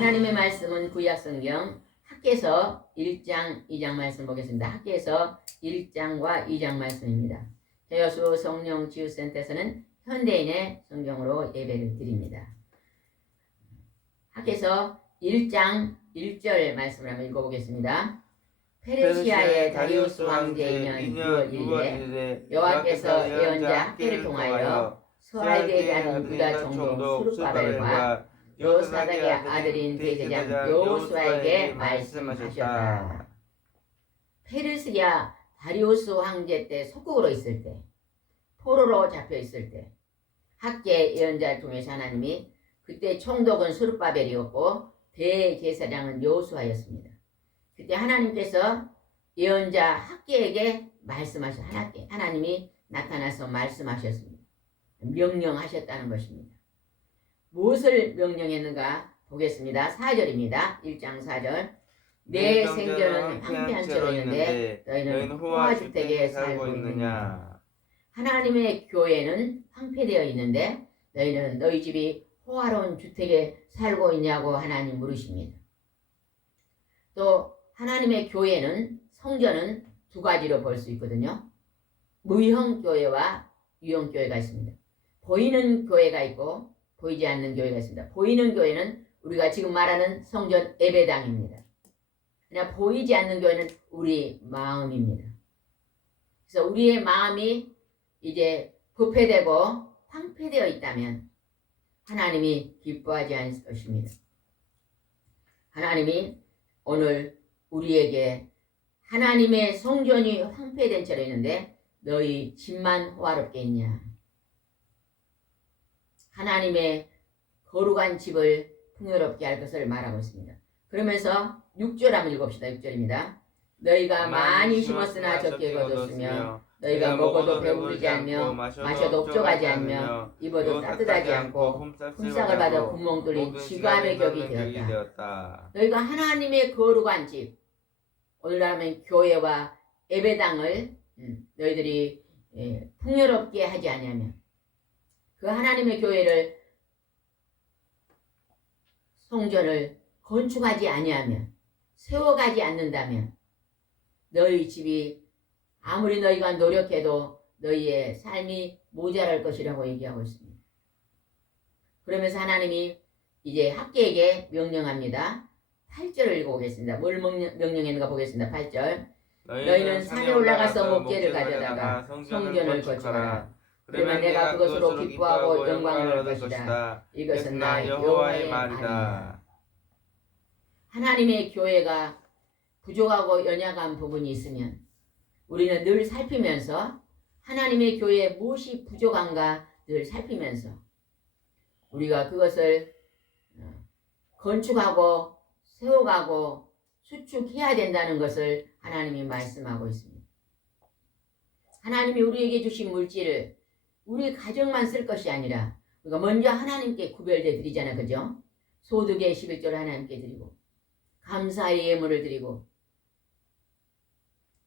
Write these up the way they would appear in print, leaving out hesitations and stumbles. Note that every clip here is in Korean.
하나님의 말씀은 구약성경 학개서 1장 2장 말씀 보겠습니다. 학개서 1장과 2장 말씀입니다. 여수 성령 치유센터에서는 현대인의 성경으로 예배를 드립니다. 학개서 1장 1절 말씀을 한번 읽어보겠습니다. 페르시아의 다리우스 왕제이년 6월 1일에 여호와께서 예언자 학개를 통하여 수알되지 않은 유다 총독 수르바벨과 여호사닥의 아들인 대제장 여호수아에게 말씀하셨다. 페르시아 다리우스 황제 때 속국으로 있을 때, 포로로 잡혀 있을 때 학개 예언자를 통해서 하나님이, 그때 총독은 수르바벨이었고 대제사장은 여호수아였습니다. 그때 하나님께서 예언자 학개에게 하나님이 나타나서 말씀하셨습니다. 명령하셨다는 것입니다. 무엇을 명령했는가 보겠습니다. 4절입니다. 1장 4절. 내 생전은 황폐한 채로 있는데 너희는 호화주택에 살고 있느냐. 하나님의 교회는 황폐되어 있는데 너희는 너희 집이 호화로운 주택에 살고 있냐고 하나님 물으십니다. 또 하나님의 교회는, 성전은 두 가지로 볼 수 있거든요. 무형 교회와 유형 교회가 있습니다. 보이는 교회가 있고 보이지 않는 교회가 있습니다. 보이는 교회는 우리가 지금 말하는 성전 예배당입니다. 그냥 보이지 않는 교회는 우리 마음입니다. 그래서 우리의 마음이 이제 부패되고 황폐되어 있다면 하나님이 기뻐하지 않을 것입니다. 하나님이 오늘 우리에게 하나님의 성전이 황폐된 채로 있는데 너희 집만 호화롭게 있냐. 하나님의 거룩한 집을 풍요롭게 할 것을 말하고 있습니다. 그러면서 6절 한번 읽읍시다. 6절입니다. 너희가 많이 심었으나 적게 거뒀으며 너희가 먹어도 배부르지 않며 마셔도 옥족하지 않며 입어도 따뜻하지 않고 품삯을 받아 구멍 뚫린 지감의 격이 되었다. 너희가 하나님의 거룩한 집, 오늘날 하면 교회와 예배당을 너희들이 풍요롭게 하지 않으면, 그 하나님의 교회를, 성전을 건축하지 아니하면, 세워가지 않는다면 너희 집이 아무리 너희가 노력해도 너희의 삶이 모자랄 것이라고 얘기하고 있습니다. 그러면서 하나님이 이제 학개에게 명령합니다. 8절을 읽어보겠습니다. 뭘 명령했는가 보겠습니다. 8절. 너희는 산에 올라가서 목재를 가져다가 성전을 건축하라. 그러면 내가 그것으로 기뻐하고 영광을 얻을 것이다. 이것은 나 여호와의 말이다. 하나님의 교회가 부족하고 연약한 부분이 있으면 우리는 늘 살피면서 하나님의 교회에 무엇이 부족한가 늘 살피면서 우리가 그것을 건축하고 세워가고 수축해야 된다는 것을 하나님이 말씀하고 있습니다. 하나님이 우리에게 주신 물질을 우리 가정만 쓸 것이 아니라 우리가 먼저 하나님께 구별돼 드리잖아요. 그죠? 소득의 11조를 하나님께 드리고 감사의 예물을 드리고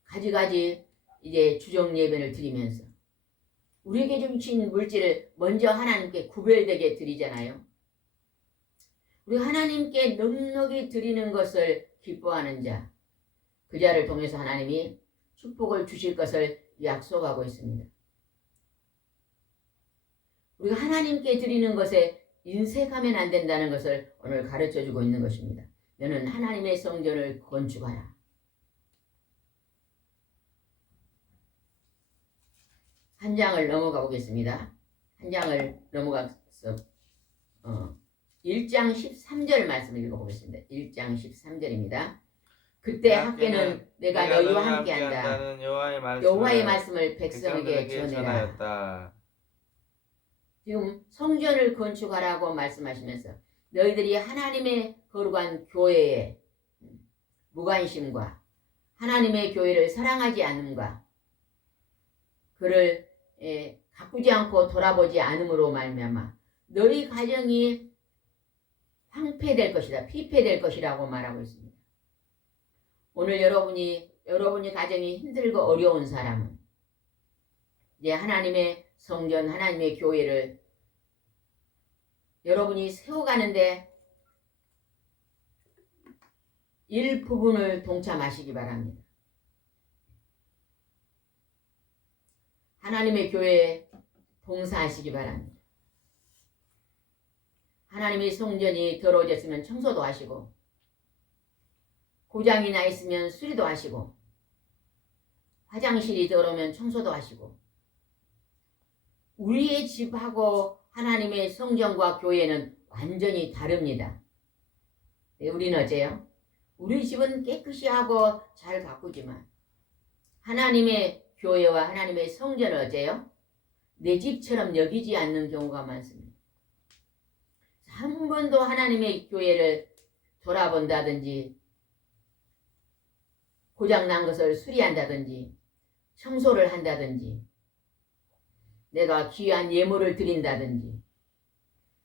가지가지 이제 주정 예배를 드리면서 우리에게 주신 물질을 먼저 하나님께 구별되게 드리잖아요. 우리 하나님께 넉넉히 드리는 것을 기뻐하는 자, 그 자를 통해서 하나님이 축복을 주실 것을 약속하고 있습니다. 우리가 하나님께 드리는 것에 인색하면 안 된다는 것을 오늘 가르쳐주고 있는 것입니다. 너는 하나님의 성전을 건축하라. 한 장을 넘어가 보겠습니다. 한 장을 넘어가서 1장 13절 말씀을 읽어보겠습니다. 1장 13절입니다. 그때 학교는 내가 너희와 함께한다. 여호와의 말씀을 백성에게 전해라. 지금 성전을 건축하라고 말씀하시면서 너희들이 하나님의 거룩한 교회에 무관심과 하나님의 교회를 사랑하지 않음과 그를 가꾸지 않고 돌아보지 않음으로 말미암아 너희 가정이 황폐될 것이다. 피폐될 것이라고 말하고 있습니다. 오늘 여러분이 가정이 힘들고 어려운 사람은 이제 하나님의 성전, 하나님의 교회를 여러분이 세워가는데 일부분을 동참하시기 바랍니다. 하나님의 교회에 봉사하시기 바랍니다. 하나님의 성전이 더러워졌으면 청소도 하시고 고장이 나 있으면 수리도 하시고 화장실이 더러우면 청소도 하시고 우리의 집하고 하나님의 성전과 교회는 완전히 다릅니다. 우리는 어째요? 우리 집은 깨끗이 하고 잘 가꾸지만 하나님의 교회와 하나님의 성전을 어째요? 내 집처럼 여기지 않는 경우가 많습니다. 한 번도 하나님의 교회를 돌아본다든지 고장난 것을 수리한다든지 청소를 한다든지 내가 귀한 예물을 드린다든지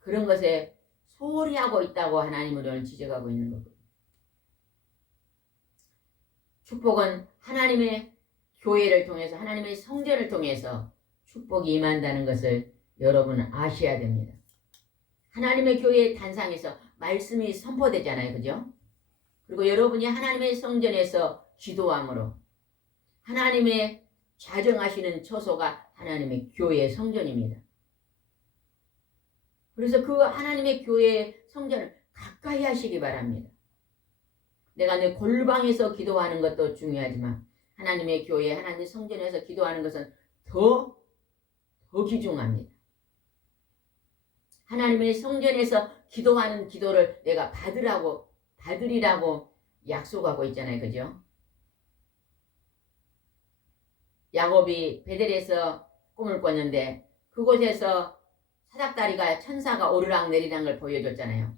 그런 것에 소홀히 하고 있다고 하나님은 오늘 지적하고 있는 거거든요. 축복은 하나님의 교회를 통해서 하나님의 성전을 통해서 축복이 임한다는 것을 여러분은 아셔야 됩니다. 하나님의 교회의 단상에서 말씀이 선포되잖아요. 그죠? 그리고 여러분이 하나님의 성전에서 기도함으로 하나님의 자정하시는 처소가 하나님의 교회의 성전입니다. 그래서 그 하나님의 교회의 성전을 가까이 하시기 바랍니다. 내가 내 골방에서 기도하는 것도 중요하지만 하나님의 교회, 하나님의 성전에서 기도하는 것은 더 귀중합니다. 하나님의 성전에서 기도하는 기도를 내가 받으리라고 약속하고 있잖아요. 그죠? 야곱이 베델에서 꿈을 꿨는데 그곳에서 사닥다리가 천사가 오르락 내리락 걸 보여줬잖아요.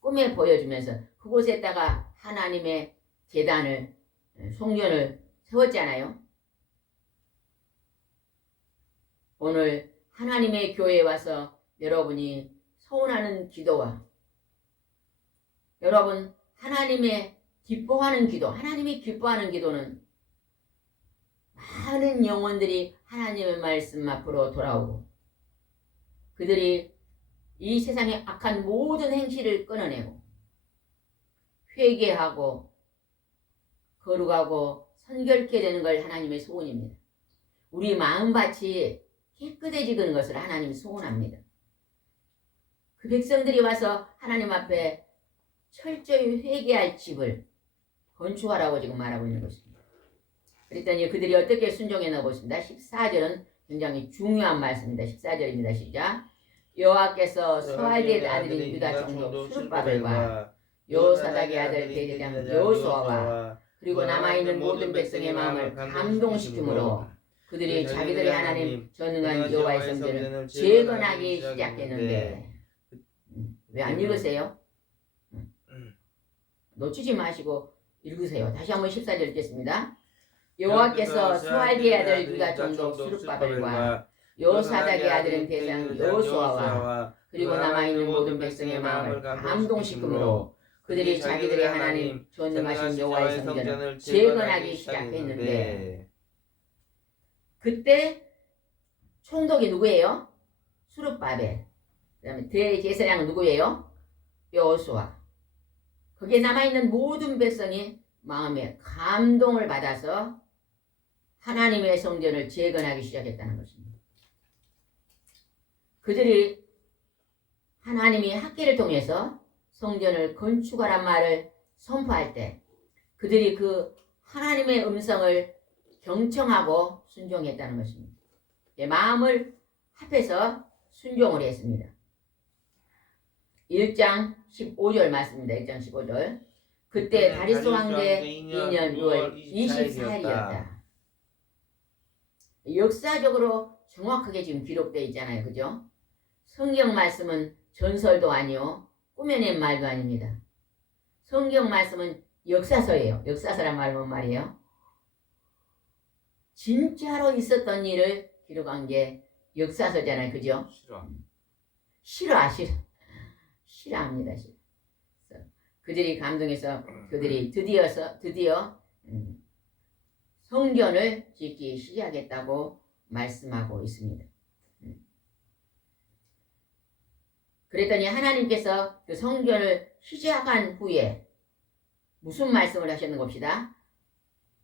꿈에 보여주면서 그곳에다가 하나님의 제단을 성전을 세웠잖아요. 오늘 하나님의 교회에 와서 여러분이 소원하는 기도와 여러분 하나님의 기뻐하는 기도, 하나님이 기뻐하는 기도는 많은 영혼들이 하나님의 말씀 앞으로 돌아오고 그들이 이 세상의 악한 모든 행실을 끊어내고 회개하고 거룩하고 선결케 되는 걸 하나님의 소원입니다. 우리 마음밭이 깨끗해지는 것을 하나님이 소원합니다. 그 백성들이 와서 하나님 앞에 철저히 회개할 집을 건축하라고 지금 말하고 있는 것입니다. 그랬더니 그들이 어떻게 순종했나 보십니다. 14절은 굉장히 중요한 말씀입니다. 14절입니다. 시작. 여호와께서 스발디의 아들인 유다 총독 수르바벨과 여호사닥의 아들 대제장 여호수아와 그리고 남아있는 모든 백성의 마음을 감동시키므로 그들이 자기들의 하나님 전능한 여호와의 성전을 재건하기 시작했는데 왜 안 읽으세요? 놓치지 마시고 읽으세요. 다시 한번 14절 읽겠습니다. 여호와께서 수알디의 아들 유다 총독 스룹바벨과 여호사닥의 아들인 대장 여호수아와 그리고 남아있는 모든 백성의 마음을 감동시키므로 그들이 자기들의 하나님 전능하신 여호와의 성전을 재건하기 시작했는데 그때 총독이 누구예요? 스룹바벨. 그 다음에 대제사장은 누구예요? 여호수아. 거기에 남아있는 모든 백성이 마음에 감동을 받아서 하나님의 성전을 재건하기 시작했다는 것입니다. 그들이 하나님이 학기를 통해서 성전을 건축하란 말을 선포할 때 그들이 그 하나님의 음성을 경청하고 순종했다는 것입니다. 마음을 합해서 순종을 했습니다. 1장 15절 말씀입니다. 1장 15절. 그때 다리스 왕제 2년 6월 24일이었다. 역사적으로 정확하게 지금 기록되어 있잖아요. 그죠? 성경 말씀은 전설도 아니요 꾸며낸 말도 아닙니다. 성경 말씀은 역사서예요. 역사서란 말은 뭔 말이에요? 진짜로 있었던 일을 기록한 게 역사서잖아요. 그죠? 싫어합니다. 그들이 감동해서 그들이 드디어 성전을 짓기 시작했다고 말씀하고 있습니다. 그랬더니 하나님께서 그 성전을 시작한 후에 무슨 말씀을 하셨는 겁시다.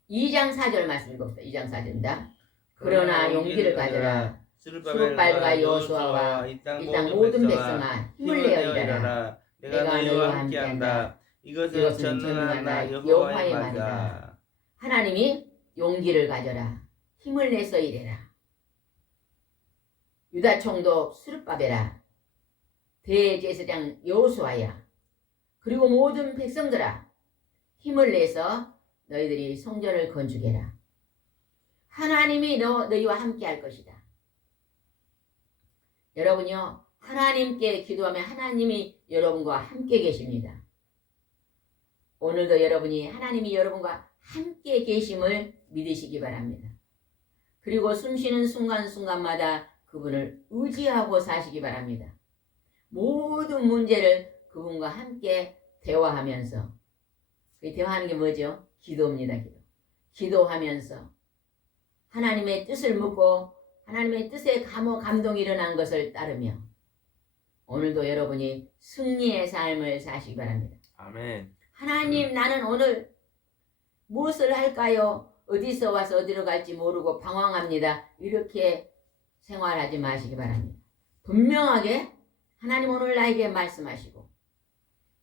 2장 4절 말씀 읽읍시다. 2장 4절입니다. 그러나 용기를 가져라. 스룹발과 여호수아와 이 땅 모든 백성아 힘을 내어 일하라. 내가 너희와 함께한다. 이것은 전능한 나 여호와의 말이다. 하나님이 용기를 가져라. 힘을 내서 일해라. 유다 총독 스룹바벨아, 대제사장 여호수아야, 그리고 모든 백성들아, 힘을 내서 너희들이 성전을 건축해라. 하나님이 너희와 함께 할 것이다. 여러분요, 하나님께 기도하면 하나님이 여러분과 함께 계십니다. 오늘도 여러분이 하나님이 여러분과 함께 계심을 믿으시기 바랍니다. 그리고 숨쉬는 순간순간마다 그분을 의지하고 사시기 바랍니다. 모든 문제를 그분과 함께 대화하면서, 대화하는 게 뭐죠? 기도입니다. 기도하면서 하나님의 뜻을 묻고 하나님의 뜻에 감동이 일어난 것을 따르며 오늘도 여러분이 승리의 삶을 사시기 바랍니다. 아멘. 하나님, 나는 오늘 무엇을 할까요? 어디서 와서 어디로 갈지 모르고 방황합니다. 이렇게 생활하지 마시기 바랍니다. 분명하게 하나님 오늘 나에게 말씀하시고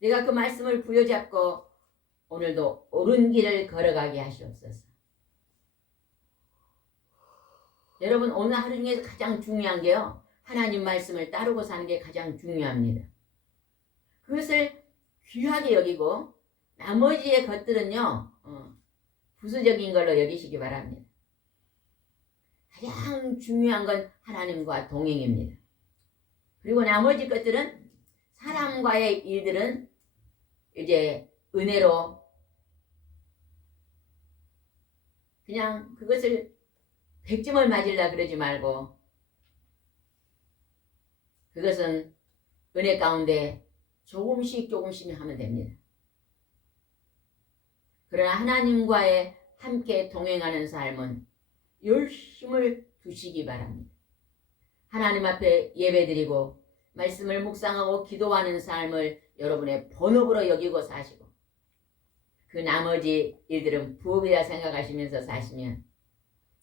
내가 그 말씀을 부여잡고 오늘도 옳은 길을 걸어가게 하시옵소서. 여러분, 오늘 하루 중에서 가장 중요한 게요, 하나님 말씀을 따르고 사는 게 가장 중요합니다. 그것을 귀하게 여기고 나머지의 것들은요 부수적인 걸로 여기시기 바랍니다. 가장 중요한 건 하나님과 동행입니다. 그리고 나머지 것들은 사람과의 일들은 이제 은혜로 그냥 그것을 100점을 맞으려 그러지 말고 그것은 은혜 가운데 조금씩 하면 됩니다. 그러나 하나님과의 함께 동행하는 삶은 열심을 두시기 바랍니다. 하나님 앞에 예배드리고 말씀을 묵상하고 기도하는 삶을 여러분의 본업으로 여기고 사시고 그 나머지 일들은 부업이라 생각하시면서 사시면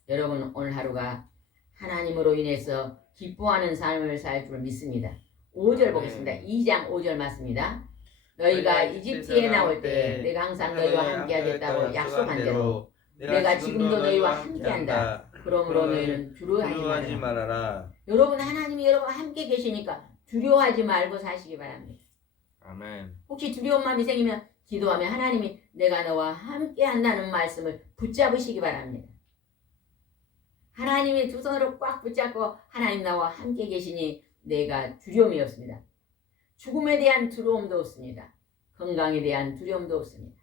여러분 오늘 하루가 하나님으로 인해서 기뻐하는 삶을 살 줄 믿습니다. 5절 보겠습니다. 2장 5절 맞습니다. 너희가 이집트에 나올 때 내가 항상 너희와 함께하겠다고 약속한 대로 내가 지금도 너희와 함께한다. 그러므로 너희는 두려워하지 말아라. 여러분, 하나님이 여러분과 함께 계시니까 두려워하지 말고 사시기 바랍니다. 아멘. 혹시 두려운 마음이 생기면 기도하면 하나님이 내가 너와 함께 한다는 말씀을 붙잡으시기 바랍니다. 하나님의 두 손으로 꽉 붙잡고 하나님 나와 함께 계시니 내가 두려움이 없습니다. 죽음에 대한 두려움도 없습니다. 건강에 대한 두려움도 없습니다.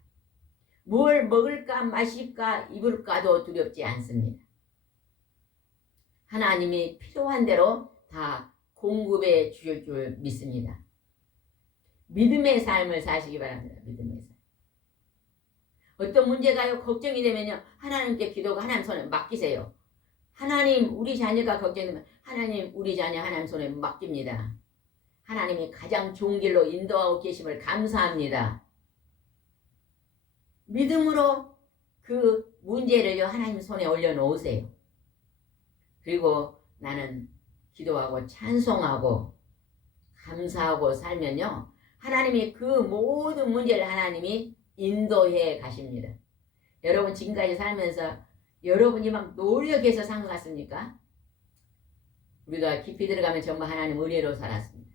뭘 먹을까 마실까 입을까도 두렵지 않습니다. 하나님이 필요한 대로 다 공급해 주실 줄 믿습니다. 믿음의 삶을 사시기 바랍니다. 믿음의 삶. 어떤 문제가요 걱정이 되면요 하나님께 기도가 하나님 손에 맡기세요. 하나님 우리 자녀가 걱정되면 하나님 우리 자녀 하나님 손에 맡깁니다. 하나님이 가장 좋은 길로 인도하고 계심을 감사합니다. 믿음으로 그 문제를요 하나님 손에 올려놓으세요. 그리고 나는 기도하고 찬송하고 감사하고 살면요 하나님이 그 모든 문제를 하나님이 인도해 가십니다. 여러분 지금까지 살면서 여러분이 막 노력해서 산 것 같습니까? 우리가 깊이 들어가면 전부 하나님 은혜로 살았습니다.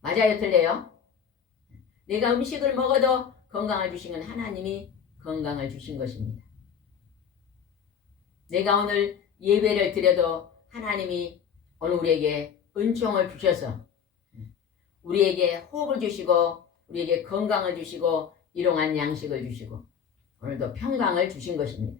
맞아요? 틀려요? 내가 음식을 먹어도 건강을 주신 건 하나님이 건강을 주신 것입니다. 내가 오늘 예배를 드려도 하나님이 오늘 우리에게 은총을 주셔서 우리에게 호흡을 주시고 우리에게 건강을 주시고 일용할 양식을 주시고 오늘도 평강을 주신 것입니다.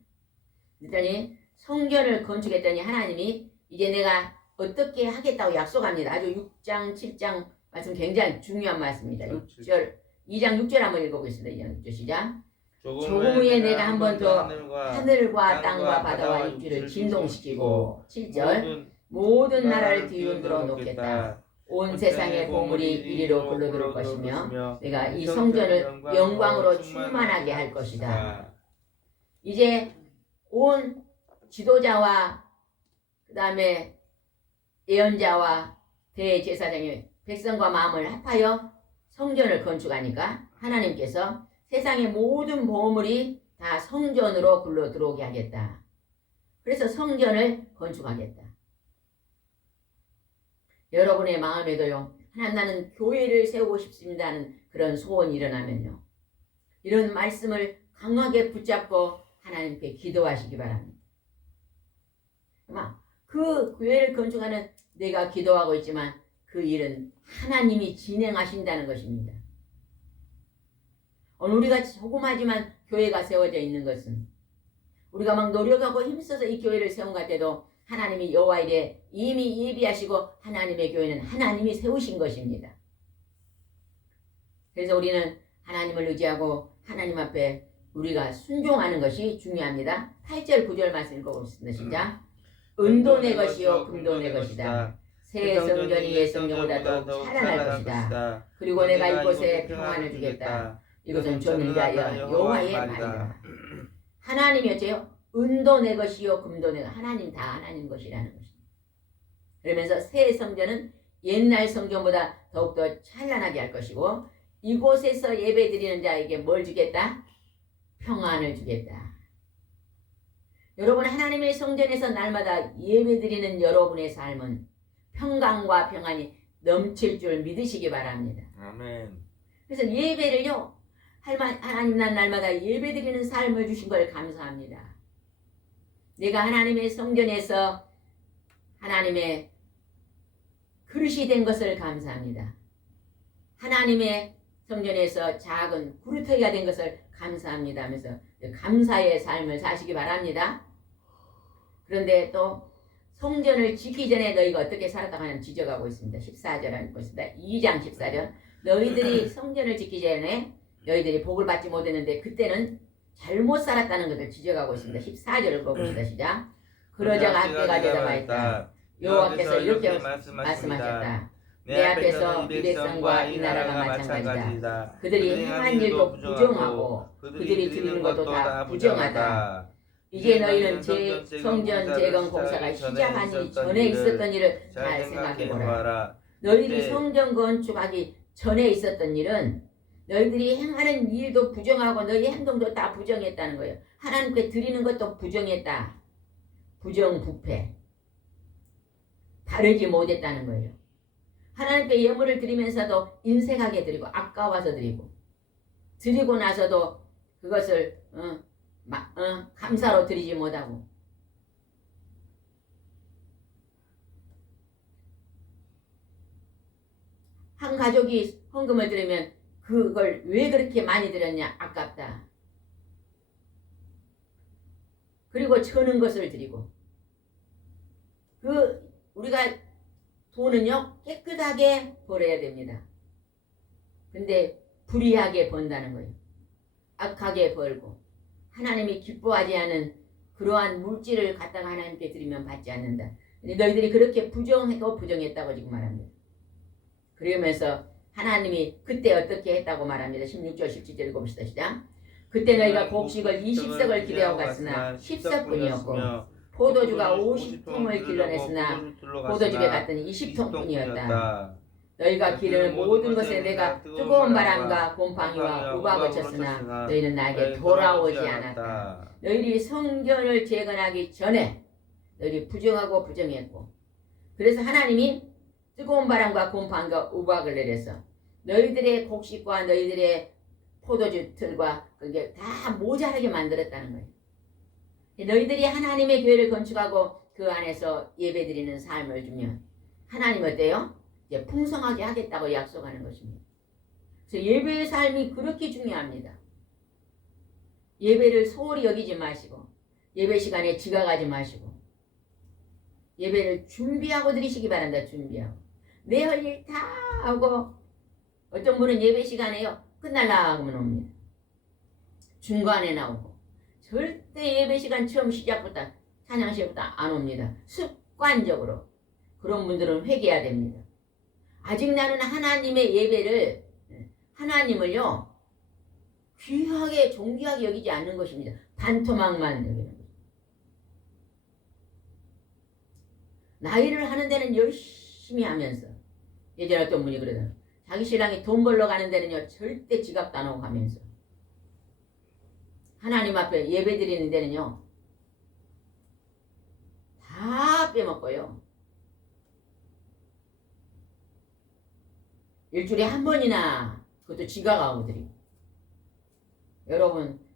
그랬더니 성전을 건축했더니 하나님이 이제 내가 어떻게 하겠다고 약속합니다. 아주 6장 7장 말씀 굉장히 중요한 말씀입니다. 6절 2장 6절 한번 읽어보겠습니다. 2장 6절 시작. 조금 후에 내가 한 번 더 하늘과 땅과 바다와 육지를 진동시키고 7절 모든 나라를 뒤흔들어 놓겠다. 온 세상의 보물이 이리로 굴러들어올 것이며 내가 이 성전을 영광으로 충만하게 할 것이다. 이제 온 지도자와 그 다음에 예언자와 대제사장이 백성과 마음을 합하여 성전을 건축하니까 하나님께서 세상의 모든 보물이 다 성전으로 굴러 들어오게 하겠다. 그래서 성전을 건축하겠다. 여러분의 마음에도요. 하나님 나는 교회를 세우고 싶습니다는 그런 소원이 일어나면요. 이런 말씀을 강하게 붙잡고 하나님께 기도하시기 바랍니다. 그 교회를 건축하는 내가 기도하고 있지만 그 일은 하나님이 진행하신다는 것입니다. 오늘 우리가 조그마지만 교회가 세워져 있는 것은 우리가 막 노력하고 힘써서 이 교회를 세운 것 같아도 하나님이 여호와 이래 이미 예비하시고 하나님의 교회는 하나님이 세우신 것입니다. 그래서 우리는 하나님을 의지하고 하나님 앞에 우리가 순종하는 것이 중요합니다. 8절 9절 말씀 읽어보겠습니다. 시작. 은도 내 것이요 금도 내 것이다. 새 성전이 옛 성전보다 더욱 찬란할 것이다. 그리고 내가 이곳에 평안을 주겠다. 이것은 주는 자여 여호와의 말이다. 하나님이 어째요? 은도 내 것이요 금도 내 것. 하나님 다 하나님 것이라는 것입니다. 그러면서 새 성전은 옛날 성전보다 더욱더 찬란하게 할 것이고 이곳에서 예배드리는 자에게 뭘 주겠다? 평안을 주겠다. 여러분 하나님의 성전에서 날마다 예배드리는 여러분의 삶은 평강과 평안이 넘칠 줄 믿으시기 바랍니다. 아멘. 그래서 예배를요. 하나님 난 날마다 예배드리는 삶을 주신 걸 감사합니다. 내가 하나님의 성전에서 하나님의 그릇이 된 것을 감사합니다. 하나님의 성전에서 작은 구루터기가 된 것을 감사합니다 하면서 감사의 삶을 사시기 바랍니다. 그런데 또 성전을 짓기 전에 너희가 어떻게 살았다고 하는 지적하고 있습니다. 14절 읽고 있습니다. 2장 14절 너희들이 성전을 짓기 전에 너희들이 복을 받지 못했는데 그때는 잘못 살았다는 것을 지적하고 있습니다. 14절을 읽어봅시다. 시작. 그러자가 학대가 되다 말했다. 여호와께서 이렇게 말씀하셨다. 내 앞에서 이 백성과 이 나라가 마찬가지다. 그들이 행한 일도 부정하고 그들이 드리는 것도 다 부정하다. 이제 너희는 성전 재건 공사가 시작하기 전에 있었던 일을 잘 생각해보라. 너희들이 성전 건축하기 전에 있었던 일은 너희들이 행하는 일도 부정하고 너희 행동도 다 부정했다는 거예요. 하나님께 드리는 것도 부정했다. 부정부패. 바르지 못했다는 거예요. 하나님께 예물을 드리면서도 인색하게 드리고 아까워서 드리고 드리고 나서도 그것을 감사로 드리지 못하고 한 가족이 헌금을 드리면 그걸 왜 그렇게 많이 드렸냐? 아깝다. 그리고 저는 것을 드리고 우리가 돈은요 깨끗하게 벌어야 됩니다. 근데 불의하게 번다는 거예요. 악하게 벌고 하나님이 기뻐하지 않은 그러한 물질을 갖다가 하나님께 드리면 받지 않는다. 근데 너희들이 그렇게 부정했다고 지금 말합니다. 그러면서 하나님이 그때 어떻게 했다고 말합니다. 16절 17절 읽어봅시다. 시작. 그때 너희가 곡식을 20석을 기대어 갔으나 10석뿐이었고 포도주가 50통을 길러냈으나 포도주에 갔더니 20통뿐이었다. 너희가 기르는 모든 것에 내가 뜨거운 바람과 곰팡이와 우박을 쳤으나 너희는 나에게 돌아오지 않았다. 너희들이 성전을 재건하기 전에 너희들이 부정하고 부정했고 그래서 하나님이 뜨거운 바람과 곰팡이와 우박을 내려서 너희들의 곡식과 너희들의 포도주 틀과 그게 다 모자라게 만들었다는 거예요. 너희들이 하나님의 교회를 건축하고 그 안에서 예배드리는 삶을 주면 하나님 어때요? 이제 풍성하게 하겠다고 약속하는 것입니다. 그래서 예배의 삶이 그렇게 중요합니다. 예배를 소홀히 여기지 마시고 예배 시간에 지각하지 마시고 예배를 준비하고 드리시기 바란다. 준비하고 내 할 일 다 하고 어떤 분은 예배 시간에요 끝날라 하면 옵니다. 중간에 나오고 절대 예배 시간 처음 시작부터 찬양 시작부터 안 옵니다. 습관적으로. 그런 분들은 회개해야 됩니다. 아직 나는 하나님의 예배를 하나님을요 귀하게 존귀하게 여기지 않는 것입니다. 반토막만 여기는 거죠. 나이를 하는 데는 열심히 하면서 예전에 어떤 분이 그러더라고요. 자기 신랑이 돈 벌러 가는 데는요 절대 지갑도 안 하고 가면서 하나님 앞에 예배 드리는 데는요 다 빼먹고요 일주일에 한 번이나 그것도 지각하고 드리고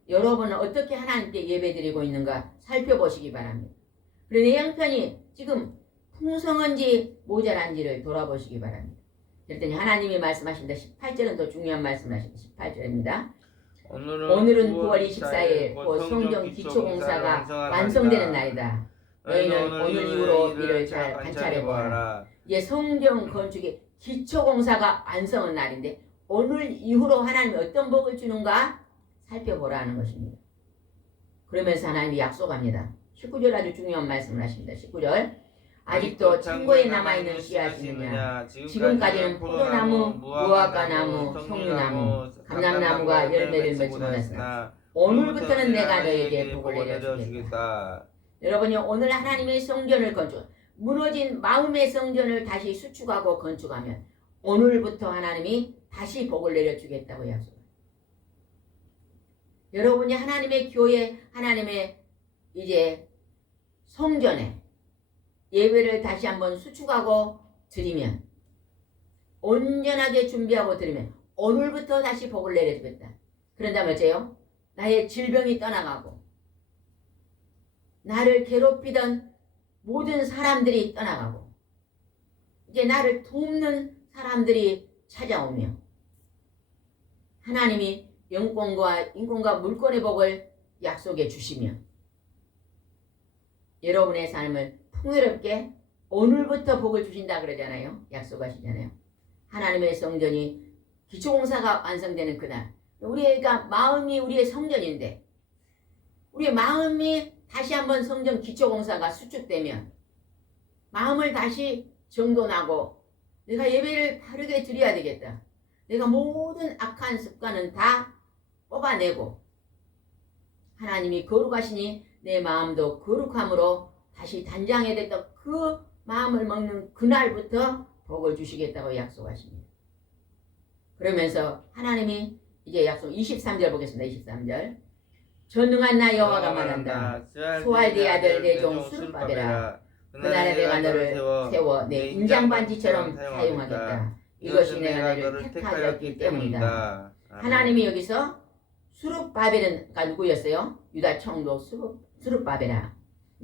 여러분은 어떻게 하나님께 예배 드리고 있는가 살펴보시기 바랍니다. 그리고 내 형편이 지금 풍성한지 모자란지를 돌아보시기 바랍니다. 그랬더니 하나님이 말씀하십니다. 18절은 더 중요한 말씀을 하십니다. 18절입니다. 오늘은 9월 24일 곧 성경 기초공사가 완성되는 날이다. 너희는 오늘 이후로 이를 잘 관찰해보아라. 이제 성경 건축의 기초공사가 완성한 날인데 오늘 이후로 하나님이 어떤 복을 주는가 살펴보라는 것입니다. 그러면서 하나님이 약속합니다. 19절 아주 중요한 말씀을 하십니다. 19절 아직도 창고에 남아있는 씨앗이 있느냐. 지금까지는 포도나무, 무화과나무, 석류나무, 감람나무가 열매를 맺지 못했으나 오늘부터는 내가 너에게 복을 내려주겠다. 여러분이 오늘 하나님의 성전을 건축, 무너진 마음의 성전을 다시 수축하고 건축하면 오늘부터 하나님이 다시 복을 내려주겠다고 약속합니다. 여러분이 하나님의 교회, 하나님의 이제 성전에 예배를 다시 한번 수축하고 드리면 온전하게 준비하고 드리면 오늘부터 다시 복을 내려주겠다. 그런다면 어째요? 나의 질병이 떠나가고 나를 괴롭히던 모든 사람들이 떠나가고 이제 나를 돕는 사람들이 찾아오며 하나님이 영권과 인권과 물권의 복을 약속해 주시며 여러분의 삶을 풍요롭게 오늘부터 복을 주신다 그러잖아요. 약속하시잖아요. 하나님의 성전이 기초공사가 완성되는 그날 우리가 마음이 우리의 성전인데 우리의 마음이 다시 한번 성전 기초공사가 수축되면 마음을 다시 정돈하고 내가 예배를 바르게 드려야 되겠다. 내가 모든 악한 습관은 다 뽑아내고 하나님이 거룩하시니 내 마음도 거룩함으로 다시 단장해야 됐던 그 마음을 먹는 그날부터 복을 주시겠다고 약속하십니다. 그러면서 하나님이 이제 약속 23절 보겠습니다. 23절 전능한 나 여호와가 말한다. 수알의 아들 내 종 스룹바벨아 그날에 내가 너를 세워 내 인장반지처럼 사용하겠다. 이것이 내가 너를 택하였기 때문이다. 하나님이 여기서 수룹바벨은가 누구였어요? 유다 총독 수룹바벨아.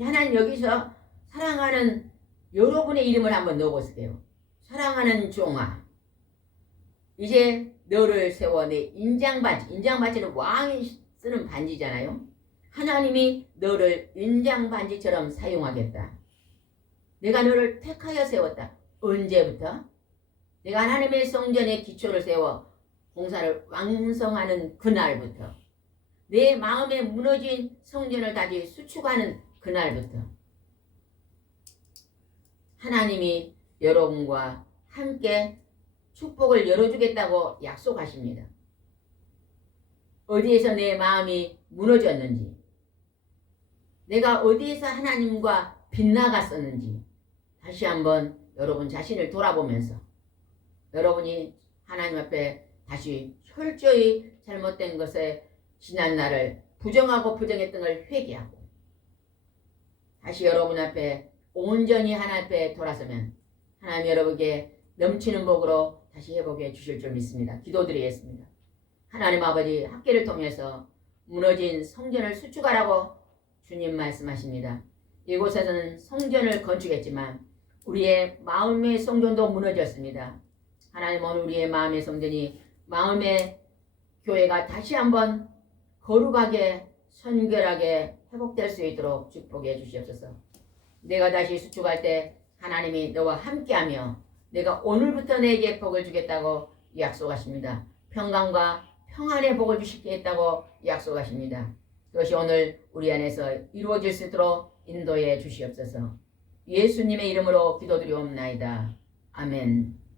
하나님 여기서 사랑하는 여러분의 이름을 한번 넣어보세요. 사랑하는 종아, 이제 너를 세워 내 인장반지. 인장반지는 왕이 쓰는 반지잖아요. 하나님이 너를 인장반지처럼 사용하겠다. 내가 너를 택하여 세웠다. 언제부터? 내가 하나님의 성전에 기초를 세워 공사를 완성하는 그날부터. 내 마음에 무너진 성전을 다시 수축하는 그날부터. 하나님이 여러분과 함께 축복을 열어주겠다고 약속하십니다. 어디에서 내 마음이 무너졌는지, 내가 어디에서 하나님과 빗나갔었는지 다시 한번 여러분 자신을 돌아보면서 여러분이 하나님 앞에 다시 철저히 잘못된 것에 지난 날을 부정하고 부정했던 걸 회개하고 다시 여러분 앞에 온전히 하나님 앞에 돌아서면 하나님 여러분에게 넘치는 복으로 다시 회복해 주실 줄 믿습니다. 기도드리겠습니다. 하나님 아버지, 학계를 통해서 무너진 성전을 수축하라고 주님 말씀하십니다. 이곳에서는 성전을 건축했지만 우리의 마음의 성전도 무너졌습니다. 하나님, 오늘 우리의 마음의 성전이, 마음의 교회가 다시 한번 거룩하게 선결하게 회복될 수 있도록 축복해 주시옵소서. 내가 다시 수축할 때 하나님이 너와 함께하며 내가 오늘부터 내게 복을 주겠다고 약속하십니다. 평강과 평안의 복을 주시겠다고 약속하십니다. 그것이 오늘 우리 안에서 이루어질 수 있도록 인도해 주시옵소서. 예수님의 이름으로 기도드리옵나이다. 아멘.